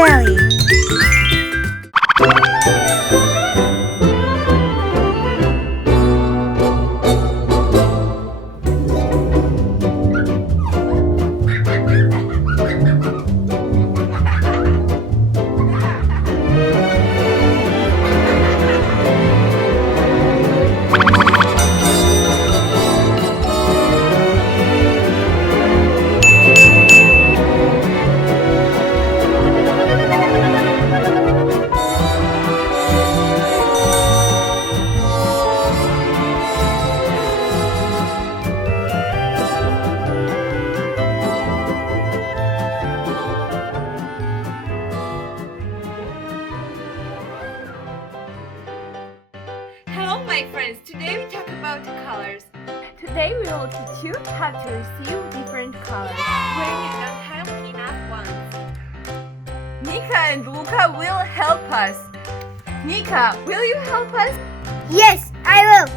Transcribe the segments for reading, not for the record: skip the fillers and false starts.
Eli. Hello my friends, today we talk about colors. Today we will teach you how to receive different colors. When you don't have enough ones. Nika and Luca will help us. Nika, will you help us? Yes, I will.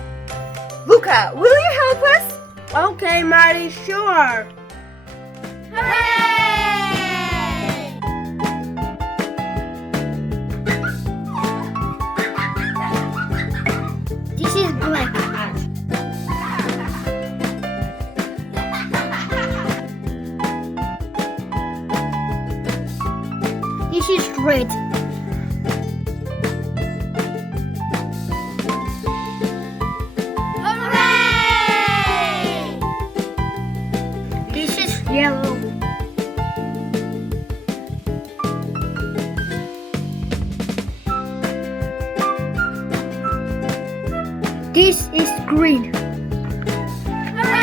Luca, will you help us? Okay, Marty, sure. Hooray! This is black. This is red. Hooray! This is yellow. This is green. Hooray!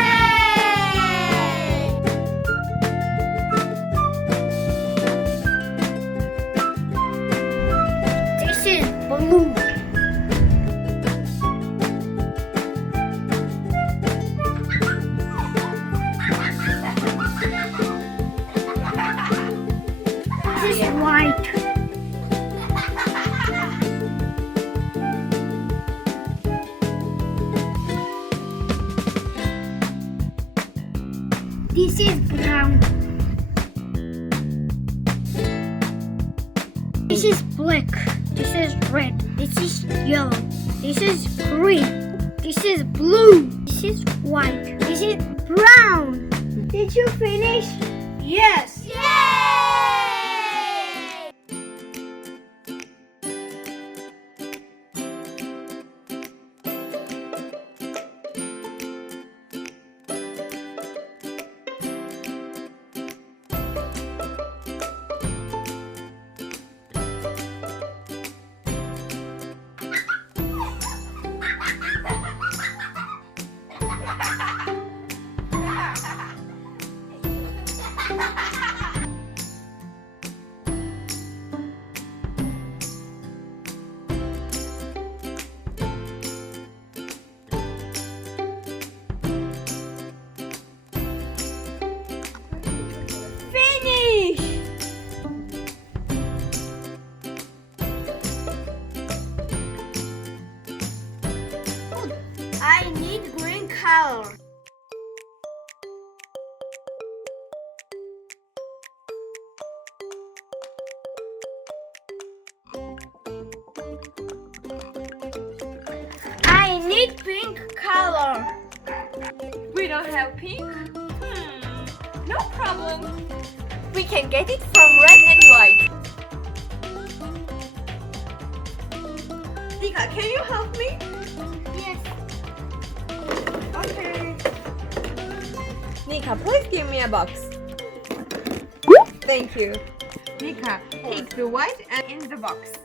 This is blue. This is white. This is brown. This is black. This is red. This is yellow. This is green. This is blue. This is white. This is brown. Did you finish? Yes. Yay! I need green color. I need pink color. We don't have pink? No problem. We can get it from red and white. Nika, can you help me? Yes. Okay. Nika, please give me a box. Thank you. Nika, take the white and in the box.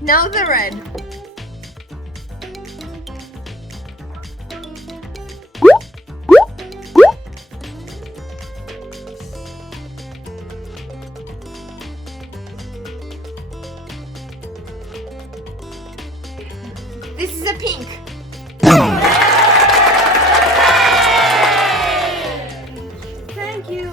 Now the red. This is a pink. Thank you.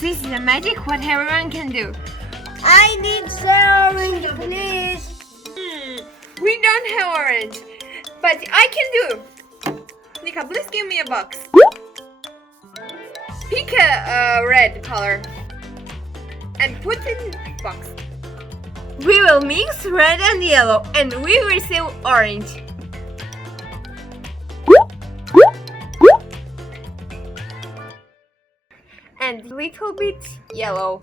This is a magic what everyone can do. I need the orange, please. We don't have orange, but I can do. Nika, please give me a box. Pick a red color and put it in the box. We will mix red and yellow and we will receive orange. And little bit yellow.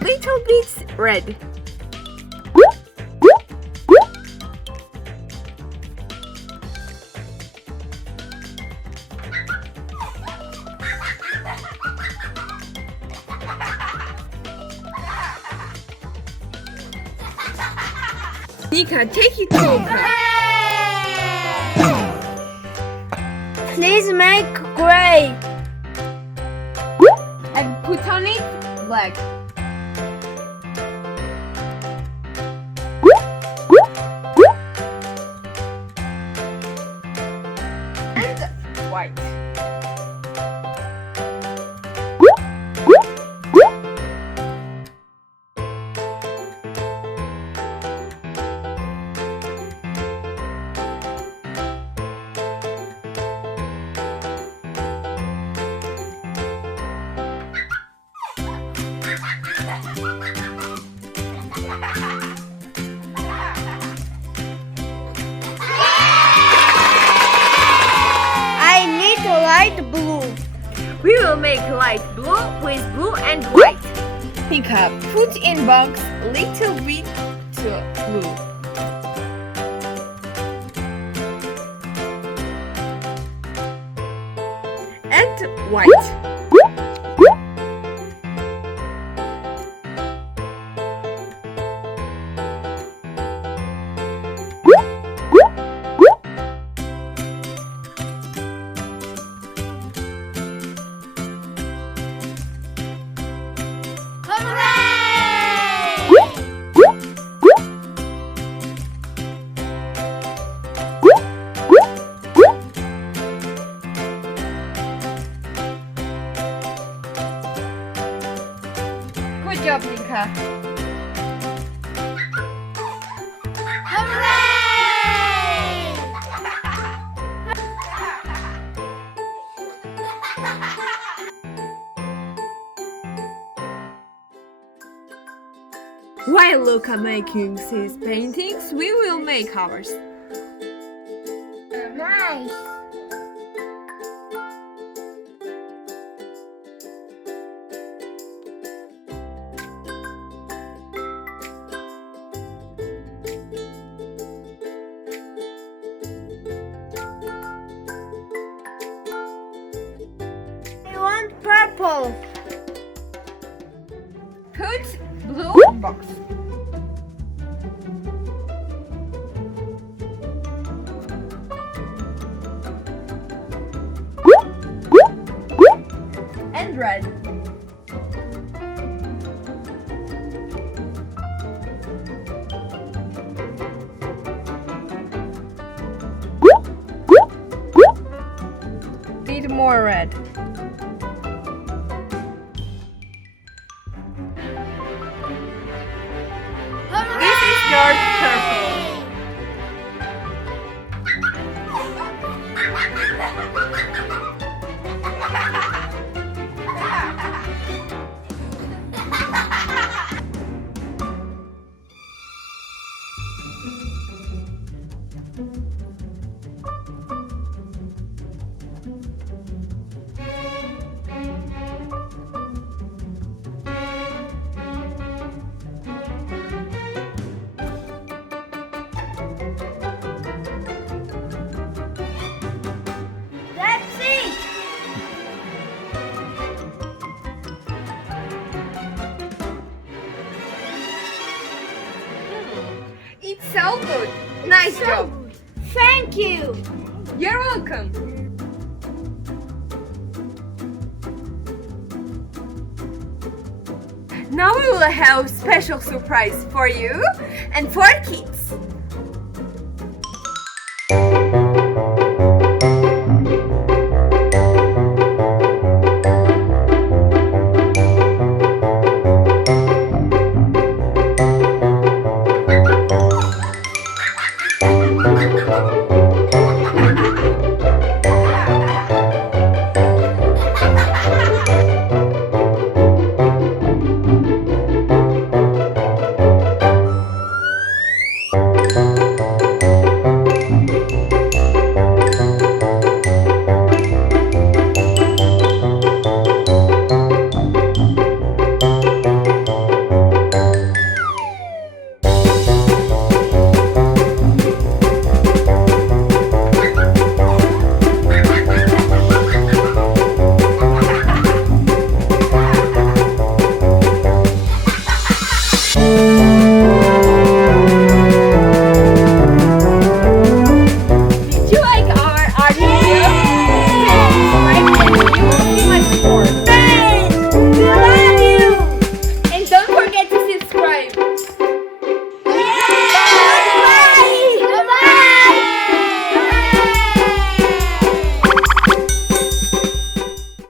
Little bit red. Nika, take it over. Please make gray. And put on it black. And white. I need light blue. We will make light blue with blue and white. Nika, put in box little bit blue. And white. Good job, Nika. While Luca making his paintings, we will make ours. Nice. I want purple. Put blue box. And red. Need more red. This is your purple. That's it. It's so good. Nice job. Thank you. You're welcome. Now we will have special surprise for you and for kids.